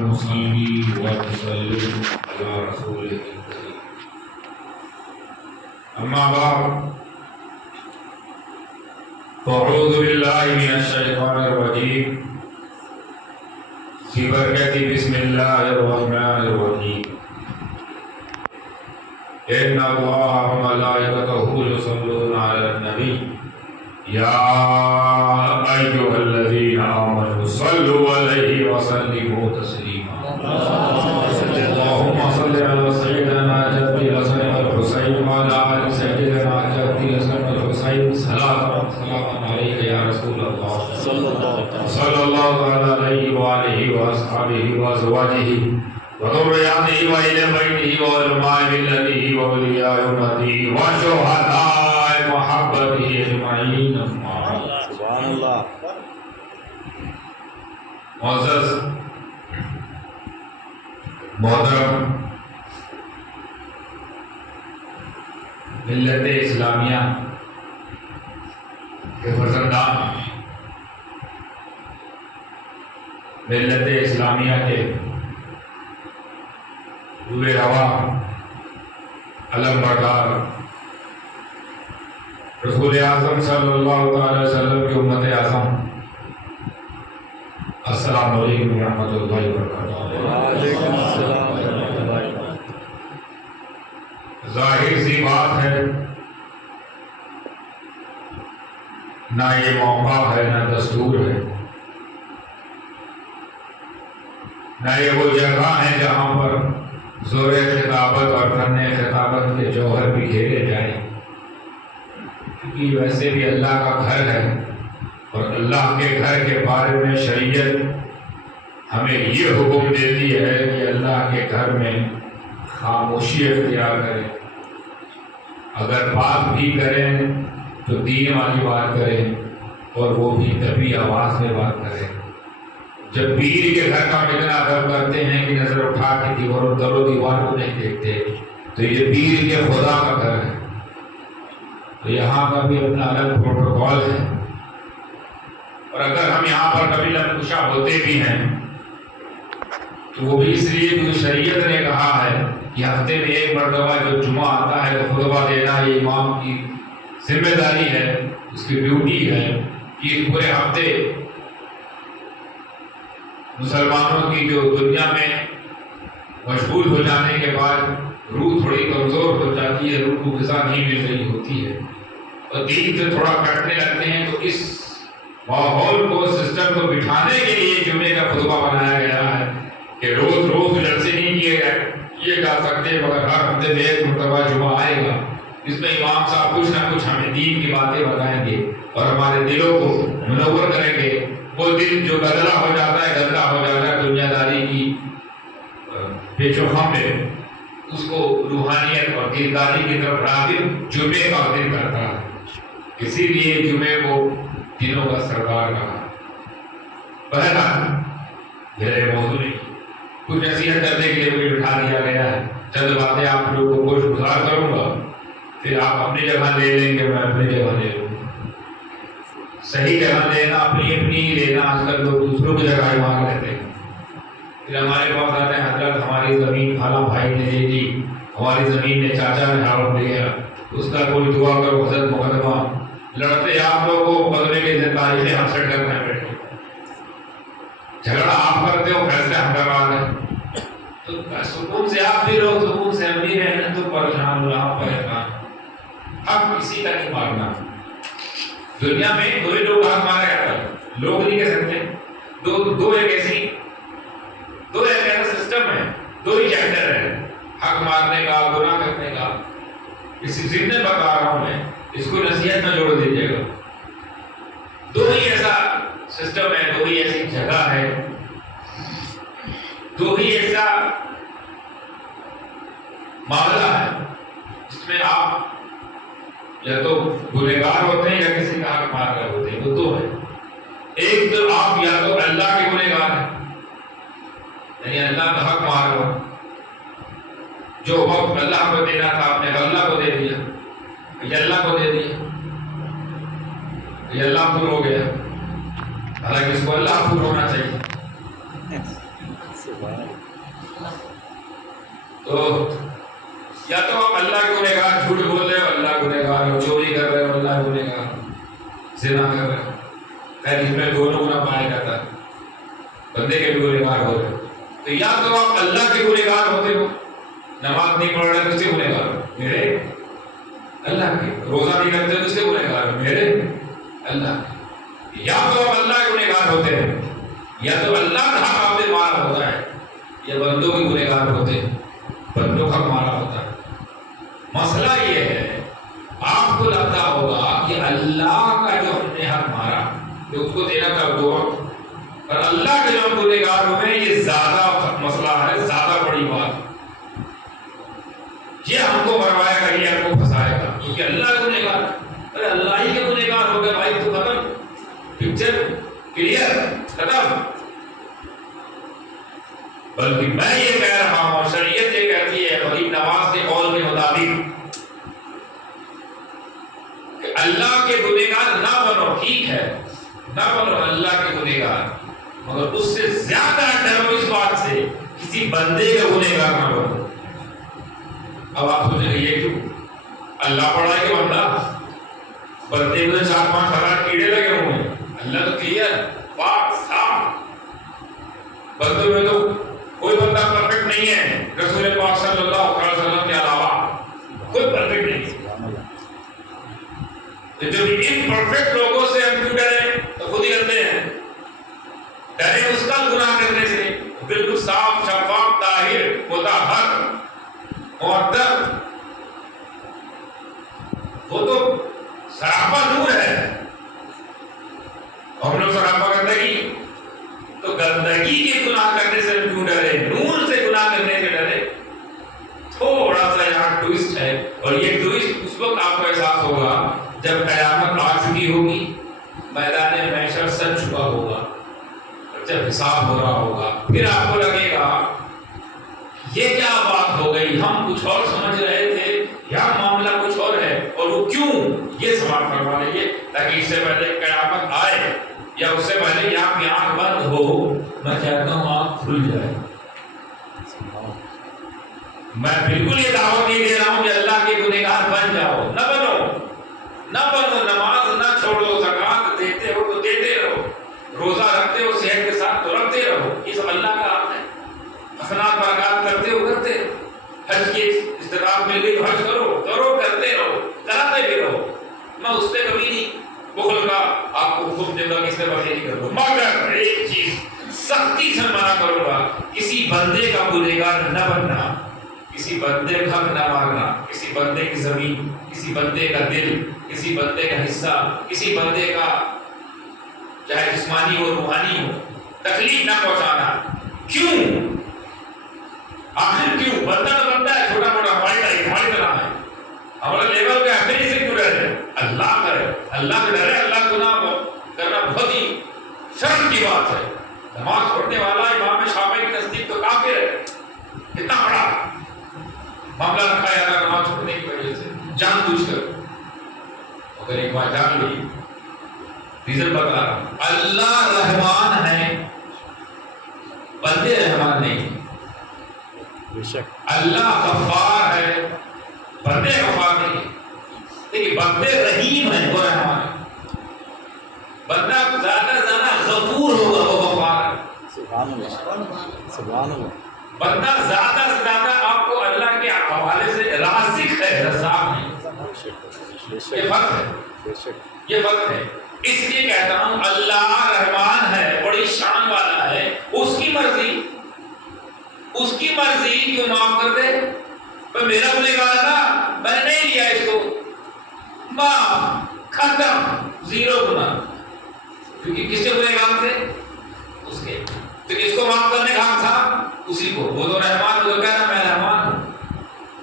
ونصلي ونسلم على رسوله الكريم أما بعد فأعوذ بالله من الشيطان الرجيم ببركة بسم الله الرحمن الرحيم إن الله وملائكته يصلون على النبي يا أيها الذين آمنوا صلوا عليه وسلموا تسليما اللهم صل على سيدنا جد الحسن والحسين وعلى آل سيدنا جد الحسن والحسين صلاة عليك يا رسول الله صلى الله عليه وآله وأصحابه وأزواجه وذرياته وأهل بيته وعلماء ملته وأولياء أمته وشهداء محبته أجمعين سبحان اللہ. معزز محترم ملت اسلامیہ کے فرزندان، ملت اسلامیہ کے روئے روا علم بردار رسول اعظم صلی اللہ علیہ وسلم کی امت اعظم، السلام علیکم ورحمۃ اللہ وبرکاتہ. وعلیکم السلام. ظاہر سی بات ہے، نہ یہ موقع ہے نہ دستور ہے، نہ یہ وہ جگہ ہے جہاں پر زور خطابت اور فن خطابت کے جوہر بھی کھیلے جائیں، کیونکہ ویسے بھی اللہ کا گھر ہے اور اللہ کے گھر کے بارے میں شریعت ہمیں یہ حکم دیتی ہے کہ اللہ کے گھر میں خاموشی اختیار کریں، اگر بات بھی کریں تو دین والی بات کریں، اور وہ بھی دبی آواز میں بات کریں. جب پیر کے گھر کا اتنا ادب کرتے ہیں کہ نظر اٹھا کے در و دیوار کو نہیں دیکھتے، تو یہ پیر کے خدا کا گھر ہے. تو یہاں کا بھی اپنا الگ پروٹوکول ہے، اور اگر ہم یہاں پر کبھی لمکشا ہوتے بھی ہیں تو وہ بھی اس لیے کہ شریعت نے کہا ہے کہ ہفتے میں ایک مرتبہ جو جمعہ آتا ہے تو خطبہ دینا یہ امام کی ذمہ داری ہے، اس کی ڈیوٹی ہے کہ پورے ہفتے مسلمانوں کی جو دنیا میں مشغول ہو جانے کے بعد روح تھوڑی کمزور ہو جاتی ہے، روح کو غذا نہیں مل رہی ہوتی ہے اور دین سے تھوڑا کٹنے لگتے ہیں، تو اس ماحول کو سسٹم کو بٹھانے کے لیے جمعے کا خطبہ بنایا گیا ہے کہ روز جلسے نہیں کیے جا سکتے، مگر ہر ہفتے میں ایک مرتبہ جمعہ آئے گا، اس میں امام صاحب کچھ نہ کچھ ہمیں دین کی باتیں بتائیں گے اور ہمارے دلوں کو منور کریں گے. وہ دل جو گندلا ہو جاتا ہے دنیا داری کی پیچ و خم میں، اس کو روحانیت اور دینداری کی طرف راغب جمعے کا دن کرتا ہے. اسی لیے جمعے کو دنوں کا سردار کہا. بہرحال میرے موضوع نہیں، کچھ نصیحت کرنے کے لیے مجھے بٹھا دیا گیا ہے. چند باتیں آپ لوگوں کو گوش گزار کروں گا، پھر آپ اپنی جگہ لے لیں گے، میں اپنی جگہ لے لوں گا. صحیح جگہ لینا، اپنی ہی لینا. آج کل لوگ دوسروں کی جگہ مانگ لیتے ہیں، پھر ہمارے پاس آتے ہیں حضرت ہماری زمین خالہ بھائی نے دے دی، ہماری زمین نے چاچا نے ہڑپ لیا، اس کا کوئی دعا کرو حضرت مقدمہ. لڑتے آپ لوگوں کو مقدمے کے تاریخیں ہمسٹ کرنا ہے، بیٹھے جھگڑا آپ کرتے ہو، فیصلے ہم کروا رہے ہیں. تو سکون سے آپ بھی رہو، سکون سے ہم بھی رہے، تو پریشان ہو رہا پریشان. حق کسی کا نہیں مارنا. دنیا میں دو ہی لوگ حق مارا جاتا ہے، لوگ نہیں کہہ سکتے. دو ایک ایسا سسٹم ہے، دو ہی چیپٹر ہے، حق مارنے کا، گناہ کرنے کا. اسی ضمن بتا رہا ہوں میں، اس کو نصیحت میں جوڑ دیجیے گا. دو ہی ایسا سسٹم ہے، دو ہی ایسی جگہ ہے، دو ہی ایسا معاملہ ہے جس میں آپ یا تو گنہگار ہوتے ہیں یا کسی کا حق مار رہے ہوتے ہیں. وہ دو ہے. ایک تو آپ یا تو اللہ کے گنہگار ہیں، یعنی اللہ کا حق مار رہے ہو، جو وقت اللہ کو دینا تھا آپ نے اللہ کو دے دیا، یہ اللہ کو دے دیا، یہ اللہ پور ہو گیا. حالانکہ اس کو اللہ پور ہونا چاہیے. تو یا تو آپ اللہ کے گنہگار جھوٹ بول رہے ہو اللہ گنہگار ہو، چوری کر رہے ہو اللہ گنہگار ہو، زنا کر رہے ہو، خیر اس میں دونوں گناہ پایا جاتا ہے، بندے کے بھی گنہگار ہو رہے ہو، تو یا تو آپ اللہ کے گنہگار ہوتے ہو، نماز نہیں پڑھ رہے تو اس کے گنہگار ہو میرے اللہ کے، روزہ نہیں کرتے تو اس کے گنہگار ہو میرے اللہ کے، یا تو آپ اللہ کے گنہگار ہوتے ہیں یا تو اللہ کا حق آپ نے مارا ہوتا ہے یا بندوں کے گنہگار ہوتے ہیں، بندوں کا مارا ہوتا ہے۔ مسئلہ یہ ہے آپ کو لگتا ہوگا کہ اللہ کا جو ہم نے حق مارا تو اس کو دینا تھا دو وقت، اور اللہ کے جو ہم گنہگار ہوئے یہ زیادہ مسئلہ ہے، زیادہ بڑی بات، یہ ہم کو مروایا گا، یہ ہم کو پھنسائے گا، کیونکہ اللہ گنہگار، ارے اللہ ہی کے گنہگار ہو گئے بھائی تو ختم، پکچر کلیئر ختم۔ بلکہ میں یہ کہہ رہا ہوں، شریعت یہ کہتی ہے غریب نواز کے قول کے مطابق کہ اللہ کے گنہگار نہ بنو، ٹھیک ہے نہ بنو اللہ کے گنہگار، مگر اس سے زیادہ ڈرو اس بات سے کسی بندے کا گنہگار نہ بنو۔ اب آپ سوچیں گے یہ کیوں؟ اللہ پڑھا ہے کہ بندے میں 4-5 کیڑے لگے ہوئے ہیں، اللہ تو کلیئر پاک صاف، بندوں میں تو کوئی بندہ پرفیکٹ نہیں ہے، رسول پاک صلی اللہ علیہ وسلم کے علاوہ کوئی پرفیکٹ نہیں ہے، تو جب ان پرفیکٹ لوگوں سے ہم کیوں ڈریں تو خود ہی کرتے ہیں، ڈریں اس کا گناہ کرنے سے، بالکل صاف شفاف طاہر مطہر معطر، وہ تو سراپا نور ہے، اور ہم لوگ سراپا گندگی، تو گندگی کے گناہ کرنے سے کیوں ڈرے، نور سے گناہ کرنے سے ڈرے۔ تھوڑا سا یہاں ٹویسٹ ہے، اور یہ ٹویسٹ اس وقت آپ کو احساس ہوگا جب قیامت آ چکی ہوگی، میدان محشر سج چکا ہوگا، اور جب حساب ہو رہا ہوگا، پھر آپ کو لگے گا یہ کیا بات ہو گئی، ہم کچھ اور سمجھ رہے تھے یا معاملہ کچھ اور ہے، اور وہ کیوں، یہ سوال کروا لیجیے تاکہ اس سے پہلے قیامت آئے یا اس سے پہلے کہ آپ کی آنکھ بند ہو، میں چاہتا ہوں آنکھ کھل جائے۔ میں بالکل یہ دعوت نہیں دے رہا ہوں کہ اللہ کے گنہگار بن جاؤ، نہ بنو، نماز نہ چھوڑو، زکات دیتے ہو تو دیتے رہو، روزہ رکھتے ہو صحت کے ساتھ تو رکھتے رہو، یہ سب اللہ کا حق ہے، حسنات برکات کرتے ہو کرتے رہو، حج کی استطاعت مل گئی تو حج کرو کرتے رہو، کراتے بھی رہو، میں اس پہ کبھی نہیں بخل کا آپ کو حکم دے گا کہ اس میں بخیل نہیں کرو، مگر ایک چیز سختی سے منع کروں گا، کسی بندے کا گنہگار نہ بننا، کسی بندے کا حق نہ مارنا، کسی بندے کی زمین، کسی بندے کا دل، کسی بندے کا حصہ، کسی بندے کا چاہے جسمانی ہو روحانی ہو تکلیف نہ پہنچانا۔ کیوں؟ آخر کیوں؟ بندہ تو بندہ ہے، چھوٹا موٹا ہماری طرح ہے، ہمارا لیول پہ اپنے سے کیوں رہے؟ اللہ کرے، اللہ کا ڈرے، اللہ گناہ کرنا بہت ہی شرم کی بات ہے۔ نماز چھوڑنے والا امام شافعی کے نزدیک تو کافر ہے، اتنا بڑا معاملہ رکھا جاتا ہے نماز چھوڑنے کی وجہ سے جان بوجھ کر۔ اگر ایک بات جان لی، ریزن بتا رہا ہوں، اللہ رحمان ہے، بندے رحمان نہیں، اللہ غفار ہے، بندے غفار نہیں، لیکن بندے رحیم ہیں، وہ رحمان ہے۔ بندہ زیادہ سے زیادہ غفور ہوگا، وہ غفار ہے، سبحان اللہ، سبحان اللہ۔ بندہ زیادہ سے زیادہ آپ کو اللہ کے حوالے سے رازق ہے، رزاق نہیں۔ یہ فرق ہے، یہ فرق ہے۔ اس لیے کہتا ہوں اللہ رحمان ہے، بڑی شان والا ہے، اس کی مرضی کیوں معاف کر دے؟ پر میرا گنہگار تھا، میں نے نہیں لیا اس کو، معاف، ختم، زیرو گناہ، کیونکہ کس کے گنہگار تھے؟ اس کے، تو کس کو معاف کرنے کا حق تھا؟ اسی کو۔ وہ تو رحمان، وہ تو کہنا میں رحمان ہوں،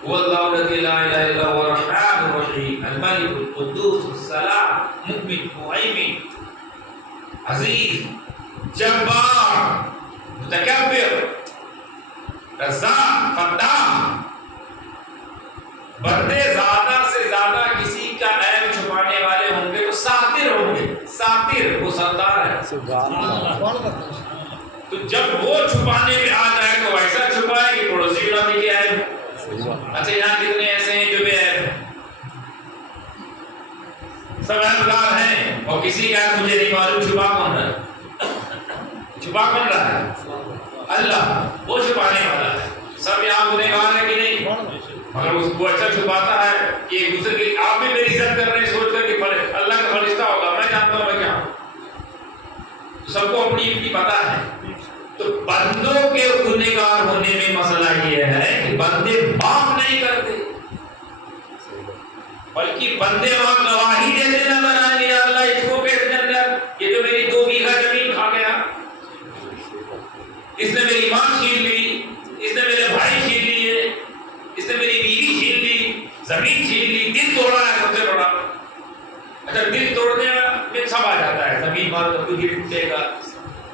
واللہ الذی لا الہ الا هو الرحمن الرحیم الملک القدوس السلام مؤمن مہیمن عزیز جبار متکبر رزاق فتاح۔ بندے زیادہ سے زیادہ کسی کا عیب چھپانے والے ہوں گے تو ساتر ہوں گے، ساتر وہ ستار ہے، سبحان اللہ۔ تو جب وہ چھپانے میں آ جائے چھپا کون رہا ہے؟ اللہ، وہ چھپانے والا ہے. سب یہاں گنہگار ہے کہ نہیں؟ مگر اس کو اچھا چھپاتا ہے کہ ایک دوسرے کی آپ بھی میری عزت کر رہے ہیں سوچ کر کہ اللہ کا فرشتہ ہوگا، میں جانتا ہوں میں کیا ہوں. سب کو اپنی اپنی پتہ ہے. تو بندوں کے گنہگار ہونے میں مسئلہ یہ ہے کہ بندے معاف نہیں کرتے، بلکہ بندے وہاں گواہی دیتے نظر آئیں گے، اللہ اس کو کیسے جنت، یہ جو میری 2 بیگھہ زمین کھا گیا، اس نے میری ماں چھین لی، اس نے میرے بھائی چھین لیے، اس نے میری بیوی چھین لی، زمین چھین لی، دل توڑا ہے سب سے بڑا. اچھا دل توڑنے میں سب آ جاتا ہے، زمین مار تب بھی دل ٹوٹے گا،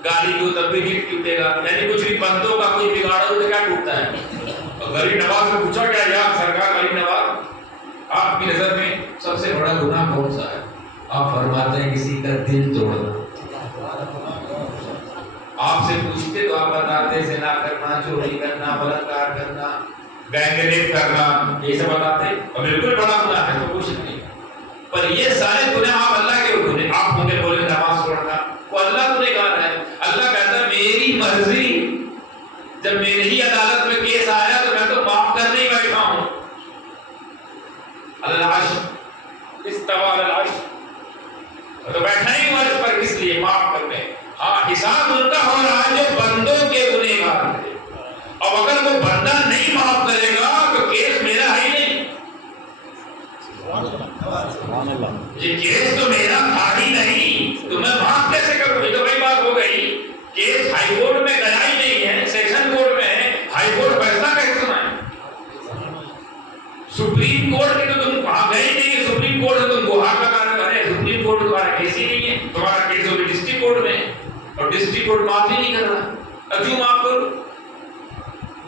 گالی دو تب بھی دل ٹوٹے گا، یعنی کچھ بھی بندوں کا کوئی بگاڑو تو کیا ٹوٹتا ہے. اور غریب نواز سے پوچھا کیا یا سرکار غریب نواز آپ کی نظر میں سب سے بڑا گناہ کون سا ہے؟ آپ فرماتے ہیں کسی کا دل توڑنا. آپ سے پوچھتے تو آپ بتاتے زنا کرنا، چوری کرنا، بلاکار کرنا، گینگ ریپ کرنا، یہ سب بتاتے اور بالکل بڑا گناہ ہے تو کچھ نہیں. پر یہ سارے گناہ آپ اللہ کے گناہ، آپ ہوں گے بولے نماز چھوڑنا، وہ اللہ گنہگار ہے. اللہ کہتا ہے میری مرضی، جب میری ہی عدالت میں کیس آیا تو میں تو معاف کرنے ہی بیٹھا ہوں. العرش استوى على العرش، تو بیٹھا ہی ہوں عرش پر کس لیے؟ معاف کرنے. ہاں حساب ان کا ہو رہا ہے جو بندوں کے گنہگار تھے. اب اگر وہ بندہ نہیں معاف کرے گا تو کیس میرا ہے ہی نہیں. یہ کیس تو میرا تھا ہی نہیں تو میں معاف کیسے کروں؟ یہ تو وہی بات ہو گئی. کیس ہائی کورٹ میں گیا ہی نہیں ہے، سیشن کورٹ میں ہے، ہائی کورٹ فیصلہ کیسے سنائے؟ سپریم کورٹ کے تو تم وہاں گئے نہیں کہ سپریم کورٹ سے تم گوہار لگا رہے ہیں. سپریم کورٹ تمہارا کیس ہی نہیں ہے، تمہارا کیس ہوگی ڈسٹرکٹ کورٹ میں، اور ڈسٹرکٹ کورٹ معاف ہی نہیں کر رہا. اب کیوں معاف کروں؟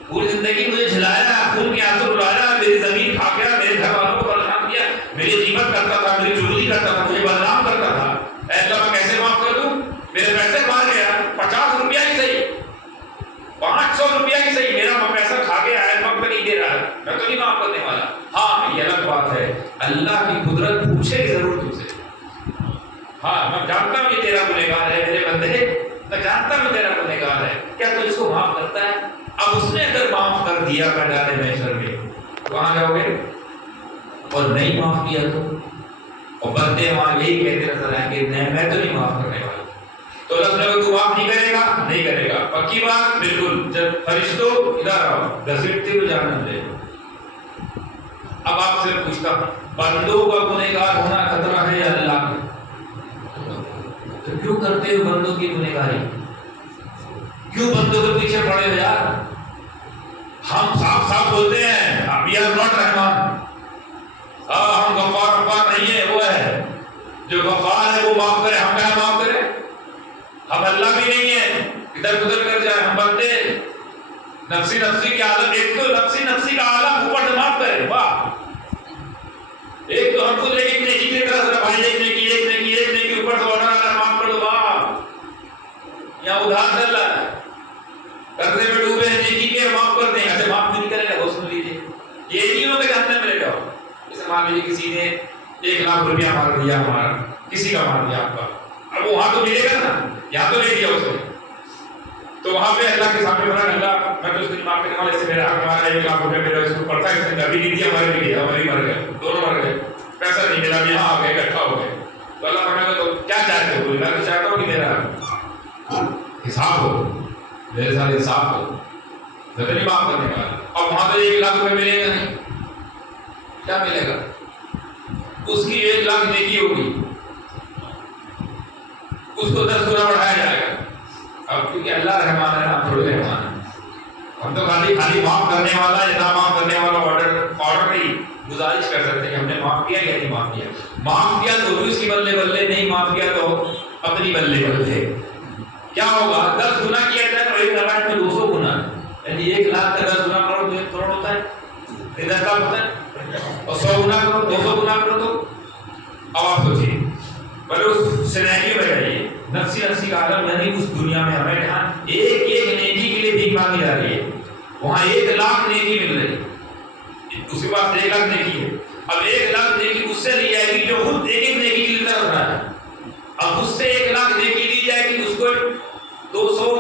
پوری زندگی مجھے جھلایا، خون کے آنسو رلایا، میری زمین کھا گیا، میرے گھر والوں کو پریشان کیا، میری غیبت کرتا تھا، میری چغلی کرتا تھا، مجھے بدنام کرتا تھا. اے اللہ میں کیسے معاف کر دوں؟ میرے پیسے مار گیا، 50 روپیہ ہی صحیح، 500 روپیہ ہی صحیح، میرا پیسہ کھا گیا ہے، وقت نہیں دے رہا ہے، میں تو نہیں معاف کرنے والا. ہاں یہ الگ بات ہے، اللہ کی قدرت پوچھے گی ضرور تم سے. ہاں میں جانتا ہوں یہ تیرا گنہگار ہے میرے بندے، میں جانتا ہوں تیرا گنہگار ہے، کیا تو اس کو معاف کرتا ہے؟ اب اس نے اگر معاف کر دیا میدان محشر میں تو کہاں جاؤ گے؟ اور نہیں معاف کیا تو، اور بندے وہاں یہی کہتے نظر آئیں گے نہیں میں تو نہیں معاف کرنے والا. تو اللہ نے تو معاف نہیں کرے گا، نہیں کرے گا، پکی بات بالکل. جب فرشتوں ادھر آؤ، گھسیٹتے ہوئے جہنم لے. اب آپ سے پوچھتا ہوں بندوں کا گنہگار ہونا خطرہ ہے یا اللہ کا؟ تو کیوں کرتے ہو بندوں کی گنہگاری؟ کیوں بندوں کے پیچھے پڑے ہو یار؟ ہم صاف صاف بولتے ہیں وی آر ناٹ رحمان، ہم غفار نہیں ہے، وہ ہے جو غفار ہے وہ معاف کرے، ہم کیا معاف کرے؟ ہم اللہ بھی نہیں ہے ادھر ادھر کر جائے، ہم بندے نفسی نفسی کے عالم. ایک تو نفسی کا عالم اوپر سے معاف کرے، واہ. ایک تو ہم خود ایک نیکی کی طرح سے بھائی ایک نیکی اوپر سے آرڈر آتا ہے معاف کر دو، واہ. یہاں ادھار چل رہا ہے، قرضے میں ڈوبے ہیں، نیکی کے معاف کر دیں. اچھا معاف نہیں کرے گا، وہ سن لیجیے یہ نہیں ہوگا جہنم میں لے جاؤ. جیسے مان لیجیے کسی نے 1 لاکھ روپیہ مار دیا، ہمارا کسی کا مار دیا آپ کا، اب وہاں تو ملے گا نا، یہاں تو لے دیا اس نے، تو وہاں پہ اللہ کے سامنے بنا اللہ میں تو اس کو معاف کرنے والے سے میرا حق مارا 1 لاکھ روپے میرا اس کو پڑتا ہے، اس نے ابھی نہیں دیا، ہمارے بھی دیا، ہمارے مر گئے، دونوں مر گئے، پیسہ نہیں ملا، یہاں آ گئے اکٹھا ہو گئے. تو اللہ فرمائے گا تو کیا چاہتے ہو؟ میں تو چاہتا ہوں کہ میرا حساب ہو، میرے ساتھ انصاف ہو، میں تو نہیں معاف کرنے والا. اور وہاں تو 1 لاکھ روپے ملے گا نہیں، کیا ملے گا؟ اس کی 1 لاکھ نیکی ہوگی، اس کو 10 گنا بڑھایا جائے گا. اب کیونکہ اللہ رحمان ہے، ہم تھوڑے رحمان ہیں، ہم تو خالی معاف کرنے والا یا نہ معاف کرنے والا آرڈر کی گزارش کر سکتے ہیں کہ ہم نے معاف کیا یا نہیں معاف کیا. معاف کیا تو بھی اس کی بلے بلے، نہیں معاف کیا تو اپنی بلے بلے. کیا ہوگا؟ 10 گنا کیا جائے تو 1 لاکھ میں 200 گنا، یعنی 1 لاکھ کا 10 گنا کرو تو 1 کروڑ ہوتا ہے، 10 لاکھ ہوتا ہے. اور 100 گنا کرو، 200 گنا کرو تو اب آپ سوچیے بھلے اس سینیریو میں رہیے، نفسی کا عالم یعنی اس دنیا میں ہمیں یہاں ایک نیکی کے لیے بھیک مانگی جا رہی ہے، وہاں 1 لاکھ نیکی مل رہی ہے، اس کے پاس 1 لاکھ نیکی ہے. اب 1 لاکھ نیکی اس سے لی جائے گی جو خود ایک نیکی کے لیے طرف رہا ہے. اب اس سے 1 لاکھ نیکی لی جائے گی اس کو 200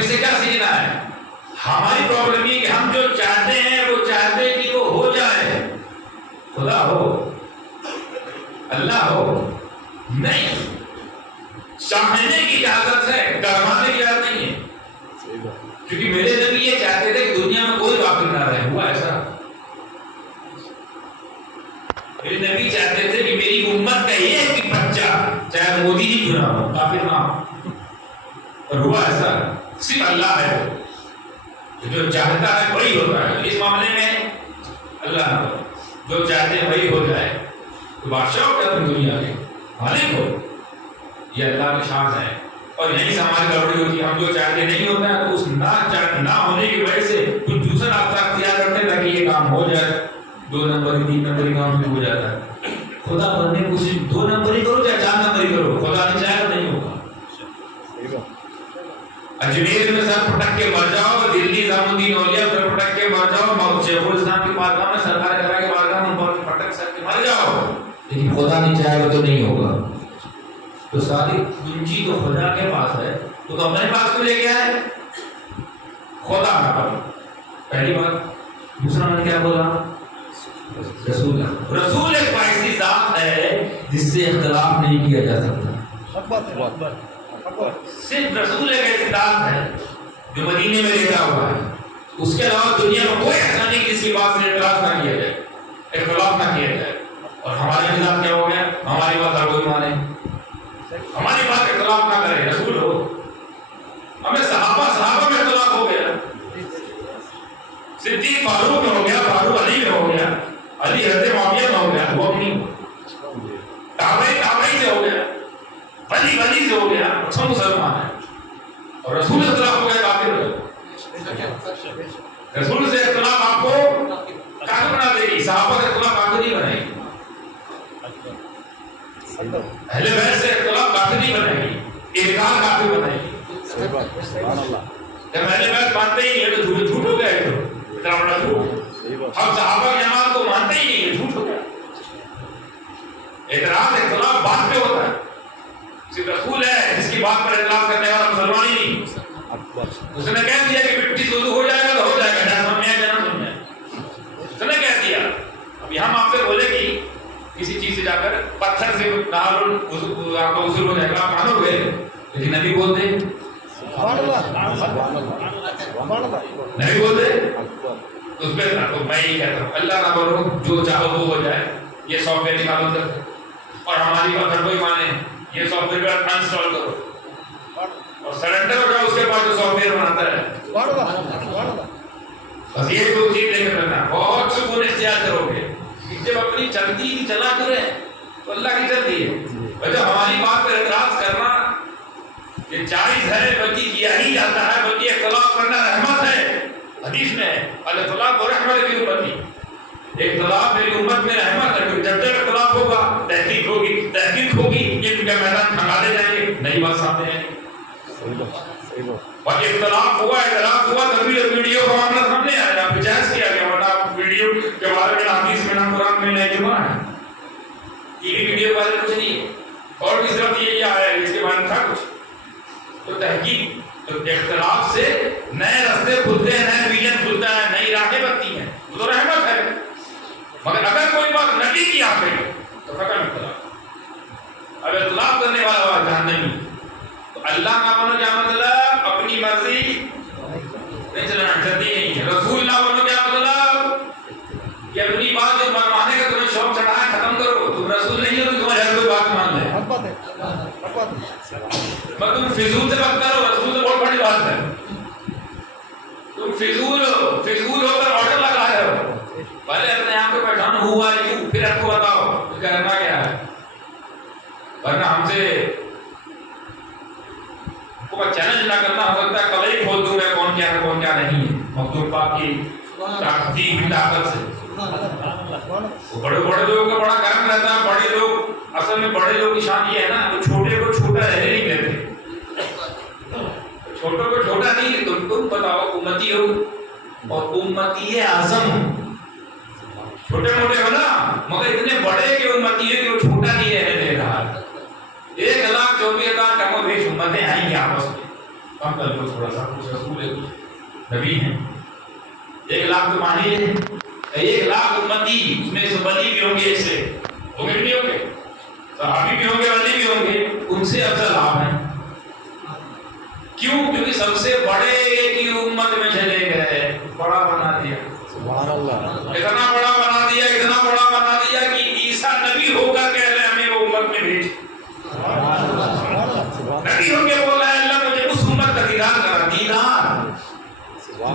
ہمیں سے کیا سیکھنا ہے؟ ہماری پرابلم یہ کہ ہم جو چاہتے ہیں وہ چاہتے ہیں کہ وہ ہو جائے. خدا ہو، اللہ ہو، نہیں. چاہنے کی اجازت ہے، کروانے کی اجازت نہیں ہے. کیونکہ میرے نبی یہ چاہتے تھے کہ دنیا میں کوئی کافر نہ رہے. ہوا ایسا؟ میرے نبی چاہتے تھے کہ میری امت کا ایک بھی بچہ چاہے مودی ہی کیوں نہ ہو کافر نہ ہو. اور ہوا ایسا؟ صرف اللہ ہے جو چاہتا ہے وہی ہوتا ہے. اس معاملے میں اللہ نہ ہو، جو چاہتے ہیں وہی ہو جائے. تو بادشاہ ہو کیا تم دنیا کے مالک ہو؟ یہ اللہ کی شان ہے. اور یہی سے ہماری گڑبڑی ہوتی ہے. ہم جو چاہتے نہیں ہوتا ہے تو اس نہ ہونے کی وجہ سے کچھ دوسرا راستہ اختیار کرتے ہیں تاکہ یہ کام ہو جائے. 2 نمبری 3 نمبری کام بھی ہو جاتا ہے. خدا بننے کی کوشش 2 نمبری کرو چاہے 4 نمبری کرو، خدا نہیں چاہے تو نہیں ہوگا. اجمیر میں سر پٹک کے مر جاؤ، دلی نظام الدین اولیاء سر پٹک کے مر جاؤ، شیخ الاسلام کی بارگاہ میں سرکار کرا کے بارگاہ میں پٹک سر کے مر جاؤ، لیکن خدا نہیں چاہے گا تو نہیں ہوگا. تو ساری کنجی تو خدا کے پاس ہے، تو اپنے پاس کو لے کے آئے خدا کا پاس. پہلی بات. دوسرا میں نے کیا بولا؟ رسول. رسول ایک ایسی ذات ہے جس سے اختلاف نہیں کیا جا سکتا. صرف رسول ایک ایسی ذات ہے جو مدینے میں لیٹا ہوا ہے. اس کے علاوہ دنیا میں کوئی ایسا نہیں کہ اس کی بات سے اعتراض نہ کیا جائے، اختلاف نہ کیا جائے. اور ہمارے مزاج کیا ہو گیا؟ ہماری بات ہر کوئی مانے، ہماری بات اختلاف نہ کرے. رسول ہو. ہمیں صحابہ میں اختلاف ہو گیا، صدیق فاروق میں ہو گیا، فاروق علی میں ہو گیا، علی حضرت معاویہ میں ہو گیا، وہ اپنی تابعی سے ہو گیا، ولی سے ہو گیا، سب مسلمان ہیں. اور رسول سے اختلاف ہو گیا کافر ہو گیا. رسول سے اختلاف آپ کو کافر بنا دے گی، صحابہ سے اختلاف کافر نہیں بنائے گی، اہل بیت سے اختلاف کافر نہیں بنائے گی، انکار کافر بنائے گی. جب اہل بیت مانتے ہی نہیں ہے تو جھوٹ ہو گیا. تو اتنا بڑا جھوٹ. ہم صحابہ کی جماعت کو مانتے ہی نہیں ہے، جھوٹ ہو گیا. اعتراض اختلاف بات پہ ہوتا ہے. صرف رسول ہے جس کی بات پر اعتراض کرنے والا مسلمان ہی نہیں. اس نے کہہ دیا کہ مٹی سے وضو ہو جائے گا تو ہو جائے گا، جہاں سمجھے. اس نے کہہ دیا. ابھی ہم آپ سے بولے کہ کسی چیز سے جا کر پتھر سے آپ کا غسل ہو جائے گا، آپ مانو گے؟ لیکن نبی بولتے نہیں بولتے. اس پہ تو میں ہی کہتا ہوں اللہ نہ بولو، جو چاہو وہ ہو جائے. یہ سافٹ ویئر نکالو تک اور ہماری بات ہر کوئی مانے. یہ سافٹ ویئر انسٹال کرو اور سرنڈر ہو جاؤ. اس کے بعد جو سافٹ ویئر بناتا ہے بس یہ دو چیز لے کر رکھنا. بہت سکون اختیار کرو گے. جب اپنی چلتی کی چلا کرے تو اللہ کی چلتی ہے. اور جب ہماری بات پر اعتراض کرنا یہ جائز ہے، بلکہ کیا ہی جاتا ہے، بلکہ اختلاف کرنا رحمت ہے. حدیث میں الاختلاف رحمت کی امتی، اختلاف میری امت میں رحمت ہے. جب تک اختلاف ہوگا تحقیق ہوگی یہ ان کا میدان کھنگالے جائیں گے، نئی بات سامنے آئے گی. اور اختلاف ہوا تبھی تو ویڈیو کا معاملہ سامنے آیا، جائز کیا گیا. ورنہ ویڈیو کے بارے میں حدیث میں نہ قرآن میں نہ اجماع ہے. ٹی وی ویڈیو کے بارے میں کچھ نہیں ہے. اور بھی صرف یہ آیا ہے اس کے بارے میں تھا کچھ. تو تحقیق تو اختلاف سے نئے راستے کھلتے ہیں، نئے ویژن کھلتا ہے، نئی راہیں بنتی ہیں. وہ تو رحمت ہے. مگر اگر کوئی بات نبی کی آ گئی تو ختم اختلاف. اب اختلاف کرنے والا ہوا جہنمی. تو اللہ کا بنو کیا مطلب؟ اپنی مرضی نہیں چلانا، چلتی نہیں ہے. رسول نہ بنو کیا مطلب؟ کہ اپنی بات جو منوانے کا تمہیں شوق چڑھا ہے ختم کرو. تم رسول نہیں ہو تو تمہاری ہر کوئی بات مان لے. میں تم فضول سے بات کرو، رسول تو بہت بڑی بات ہے. تم فضول ہو کر آرڈر لگا رہے ہو. پہلے اپنے آپ کو پہچانو ہوا کیوں، پھر آپ کو بتاؤ کرنا کیا ہے. ورنہ ہم سے کو چیلنج نہ کرنا ہو سکتا ہے کل ہی کھول دوں میں کون کیا ہے کون کیا نہیں ہے. مخدوم پاک کی طاقت سے بڑے لوگوں کا بڑا کرم رہتا ہے. بڑے لوگ اصل میں بڑے لوگ کی شان یہ ہے نا، وہ چھوٹے کو چھوٹا رہنے نہیں دیتے. چھوٹوں کو چھوٹا نہیں. تم بتاؤ امتی ہو اور امتی اعظم چھوٹے موٹے ہو نا، مگر اتنے بڑے کہ امتی ہے کہ وہ چھوٹا نہیں رہنے دے رہا. 1,24,000 کم و بیش امتیں آئیں گی آپس میں. کم کر لو تھوڑا سا، کچھ رسول ہے کچھ نبی ہیں. 1 لاکھ تو مانیے 1 لاکھ امتی، اس میں سے ولی بھی ہوں گے، ایسے ہوں گے نہیں ہوں گے، صحابی بھی ہوں گے، ولی بھی ہوں گے، ان سے افضل آپ ہیں. کیوں؟ کیونکہ سب سے بڑے کی امت میں چلے گئے، بڑا بنا دیا. سبحان اللہ. اتنا بڑا بنا دیا، اتنا بڑا بنا دیا کہ عیسیٰ نبی ہو کر کہہ رہے ہمیں وہ امت میں بھیج. نبی ہو کے بولا ہے اللہ مجھے اس امت کا دیدار کرا. دیدار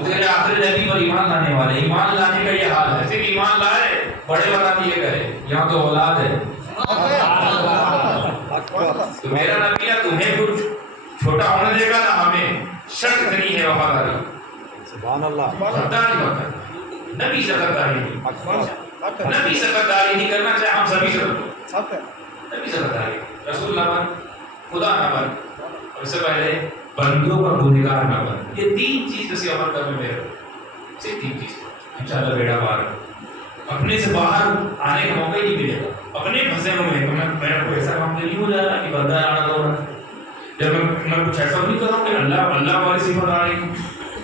تیرے آخری نبی پر ایمان لانے والے، ایمان لانے کا یہ حال ہے. صرف ایمان لائے بڑے بنا دیے گئے، یہاں تو اولاد ہے. تو میرا نبی ہے، تمہیں کچھ چھوٹا ہونے دے گا نہ ہمیں. شک اتنی ہے وفاداری. سبحان اللہ. غداری مت کرنا. نبی سے غداری نہیں، نبی سے غداری نہیں کرنا، چاہے ہم سبھی سے نبی سے غداری. رسول نہ بن، خدا نہ بن، اور اس سے پہلے بندوں کا گنہگار نہ بن. یہ 3 چیز سے عمل کرنے میں صرف 3 چیز. انشاءاللہ بیڑا پار اپنے سے باہر آنے کا موقع ہی نہیں ملے گا. اپنے پھنسے ہوئے میرا کوئی ایسا کام نہیں ہو جا رہا کہ بندہ آنا دو رہا. جب میں کچھ ایسا نہیں کر رہا ہوں کہ اللہ والی صفت آ رہی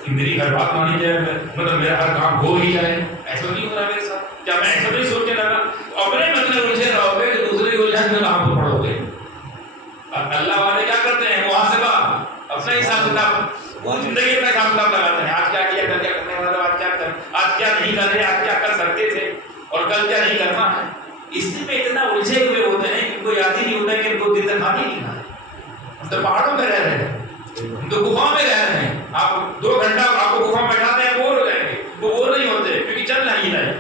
کہ میری ہر بات مانی جائے، مطلب میرا ہر کام ہو ہی جائے، ایسا نہیں ہو رہا میرے ساتھ. کیا میں ایسا نہیں سوچنے لگا؟ اپنے مطلب الجھے رہو گے کہ دوسرے کی الجھن میں کہاں پر پڑو گے. اب اللہ والے کیا کرتے ہیں؟ محاسبہ، اپنا حساب کتاب، وہ زندگی اپنا حساب کتاب لگاتے ہیں. آج کیا کیا، کل کیا کرنے والا، آج کیا کر، آج کیا نہیں کر رہے، آج کیا کر سکتے تھے اور کل کیا نہیں کرنا ہے. اس میں اتنا الجھے ہوئے ہوتے ہیں کہ ان کو یاد ہی نہیں ہوتا کہ ان کو دن تک کھانے نہیں کھانا. تو پہاڑوں میں رہ رہے ہیں، تو گفا میں رہ رہے ہیں. آپ 2 گھنٹہ آپ کو گفا میں بیٹھاتے ہیں، بور ہو جائیں گے. وہ بور نہیں ہوتے کیونکہ چل نہیں رہے،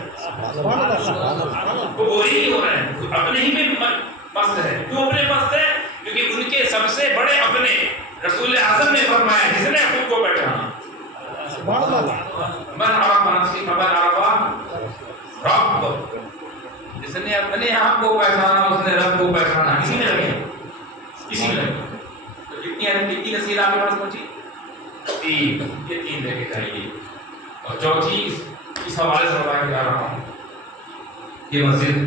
وہ بور ہی نہیں ہو رہے ہیں، اپنے ہی میں مست ہے. کیوں اپنے مست ہے؟ کیونکہ ان کے سب سے بڑے اپنے رسول اعظم نے فرمایا جس نے خود کو پہچانا. من عرف نفسه فقد عرف رب. جس نے اپنے آپ کو پہچانا اس نے رب کو پہچانا. کسی میں لگے، کسی میں لگے. تو کتنی نصیحت آپ کے پاس پہنچی؟ 3. یہ 3 لے کے جائیے. اور چوتھی اس حوالے سے بتا کے جا رہا ہوں، یہ مسجد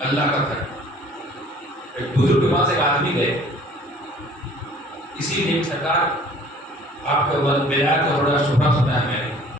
اللہ کا گھر. ایک بزرگ کے پاس ایک آدمی گئے، اسی لیے سرکار آپ کا ولایت کا بڑا شبہ سنا ہے.